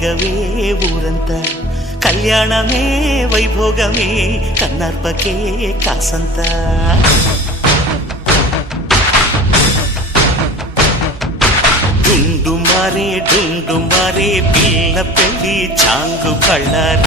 వేగవే ఊరంతా కళ్యాణమే వైభోగమే కన్నార్పకే కాసంత డుండు మారే పిల్ల పెళ్ళి చాంగు కళ్ళ